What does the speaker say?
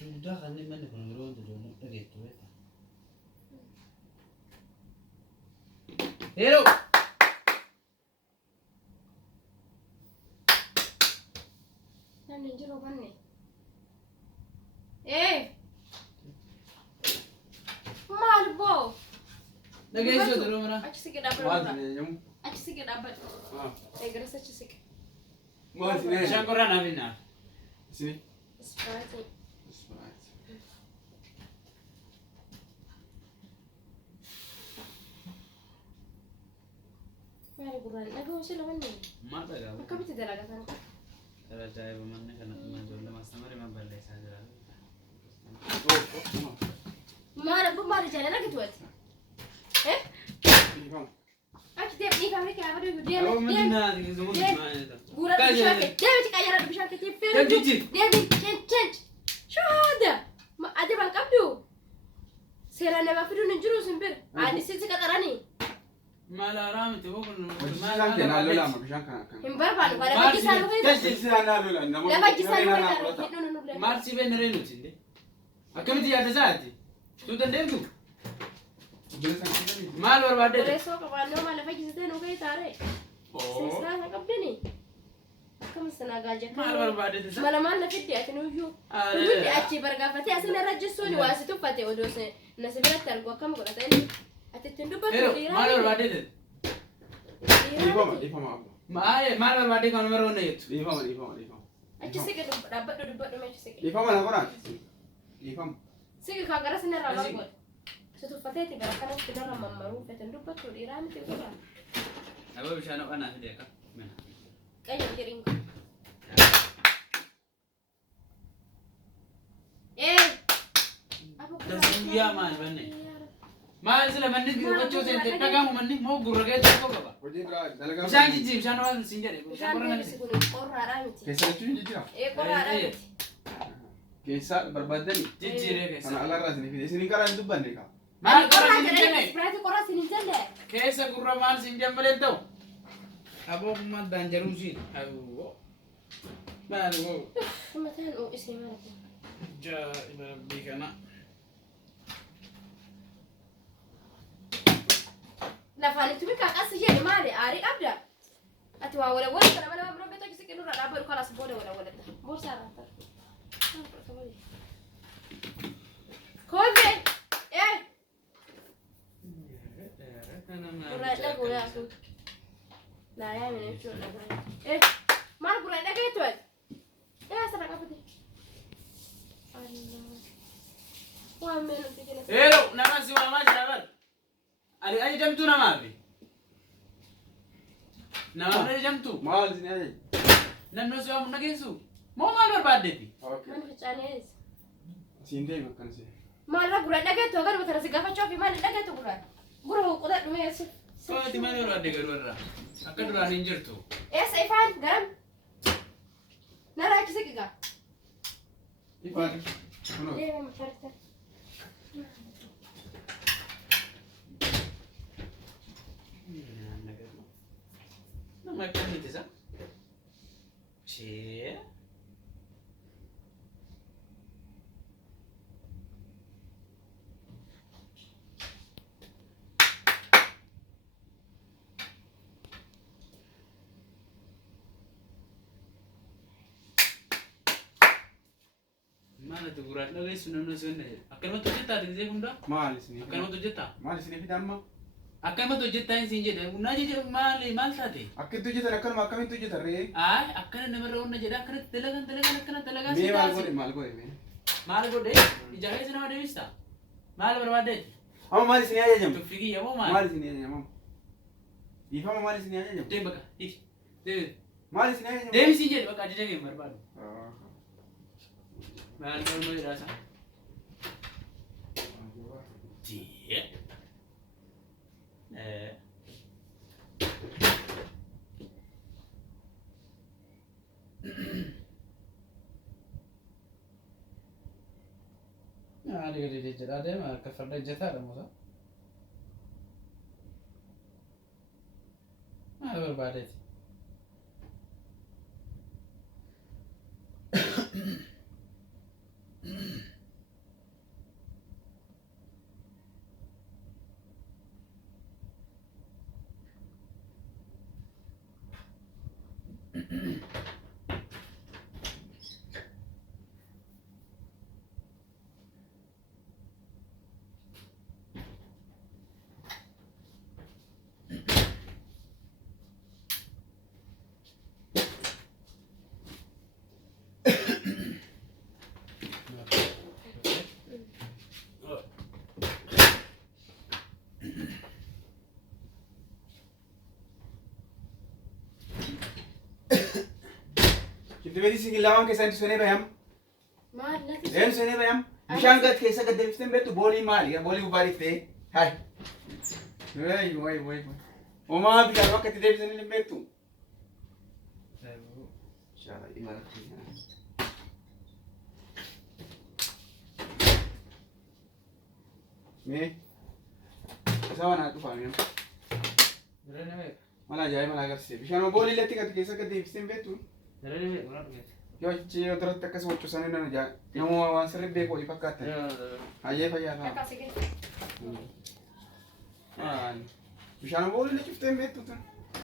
Sudah kan ini mana pun orang tu jono gitu ya. Hero. Nanti jero kan nih. Malbo. Nagay siya dulu mana? Aci sikit dapat. Aci sikit dapat. Geras aci sikit. Siya ko rin namin na. Sini. Sprite. Mari buruan. Aku sih lawan nih. Mata gak? Maka bisa dalaga kan? Kalau Ajaibaa mana kena menjual mas tamar emang balai saja. Mari jalan lagi tuh. Aci tiap ni kami kaya apa dulu dia. Oh mana ni semua mana itu? Buruan bisa ke? Dia macam kaya ada bisa ke tipe. Dia ni change. Shada. Ada bangkap tu. Serana apa dulu njuru sempir. Adi sih kata rani. Malah ramai tu bukan. Malah kena lola ma bishan kana. Himbar pan kalau bagi salu kan. Bishan na lola. Lah bagi salu kan. No. Marci ben renu cinde. Akam dia ada saat. Tu dan dia tu. Mal berbeda. Reso kapan lo malah bagi kita no kaya tare. Sesra nak apa ni? Kamu senaga aja. Mal berbeda tu. Malah fit dia kena uju. Uju dia aci bergafati asal raja suni wasi tu pati odose. Nasi berat tergua kamu kau kata ini. Ati tundu batu dia. Mal berbeda tu. Ifama. Mal berbeda kan nomor one itu. Ifama. Aci sikit dapat macam sikit. Ifama nak orang. Ifama. Sikit kagak rasa nerala kau. Suatu fatih tiba kan kita ramah maru tundu batu di ram itu kan. Apa bisa nak anak dia kan? Kayak kiring. Apa kau? Dia mal benar. Mal sila mandi gochuu sente tagamu mandi mau gurage tu kau apa? Bisa gigi bisa nawal sinjare. Bisa korang ni. Korang miti. Kisah itu ni dia. Korang miti. Kisah berbeda ni. Jijire kesa. Anak alar sini. Sini karan tu banding kau. Mal korang jadi sinjare. berarti korang sini janda. Kesa kurang mal sinjare balik tu. Abo mat dan jarusin. Ayo. Mal wo. Matan isi mana? Ja ibarat bikana. Lafani tu kakak saja ni mari ari abda. Atu awal kana mana belum betul kisi kenu rada baru kelas boleh wala. Bor sarah. Kobe. Burat lagu ya aku. Nah ya ini cuma lagu. Mana burat lagu itu? Sarah apa tu? Allah. Wah melu fikir. Hello, nama si mama jalan. Ada jam tu nama apa? Nama ada jam tu. Mal sini aja. Nano siapa nak kesu? Mau mal berbeda ti. Mana kecane? Sini makan sih. Malah burat lagu itu kan betul segala coba mana lagu itu burat. Guru kuda dua sih. Kau di mana orang ada garuda? Akan orang ninjer tu. Saifan garam. Nara kisi kega. Ifan. Mana? Memang farta. Nama kan itu sah? Cie. Mana tu burat lagi sunan. Akan mau tujuh tak dengan bunda? Mal sini. Akan mau tujuh tak? Mal sini kita amma. Akan mau tujuh tak sini je. Una je mal tadi. Akan tujuh tak akan makan tujuh tak re. Ay, akan nama orang je. Akan telaga. Me mal boleh me. Mal boleh. Ijazah sana ada vista. Mal berbeda. Amma mal sini aja jam. Tu fikir ya mau mal. Mal sini aja jam. Ifama mal sini aja jam. Deh baka. Deh. Mal sini aja jam. Deh sini je baka aja je berbeda. Mal boleh rasa. Dia. Ada mah kefarda jata ada musa. Berbeda. Itti beeti sigiin lamaan keessaa inti sonee bayam. Maal nati? Eenyu sonee bayam. Bishaan gad keessa gad deebifteen beektu boolii maali? Boolii gubbaa dhiiftee. Hai. Way. Uumaa bishaan bakka itti deebisan hin beektu. Inshallah imaratti. Mee isa waan dhufaa mee mala ajaa'iba mala agarsiise bishaan boolii latti gad keessa gad deebisteen beektu. Yoo achi yoo duratti akkas hojjetan nan ajaa nama waan sirrii beeku hojii fakkaatan. Hayyee fayyaa ta'a. Bishaan boolii latti cufteen beektu tun.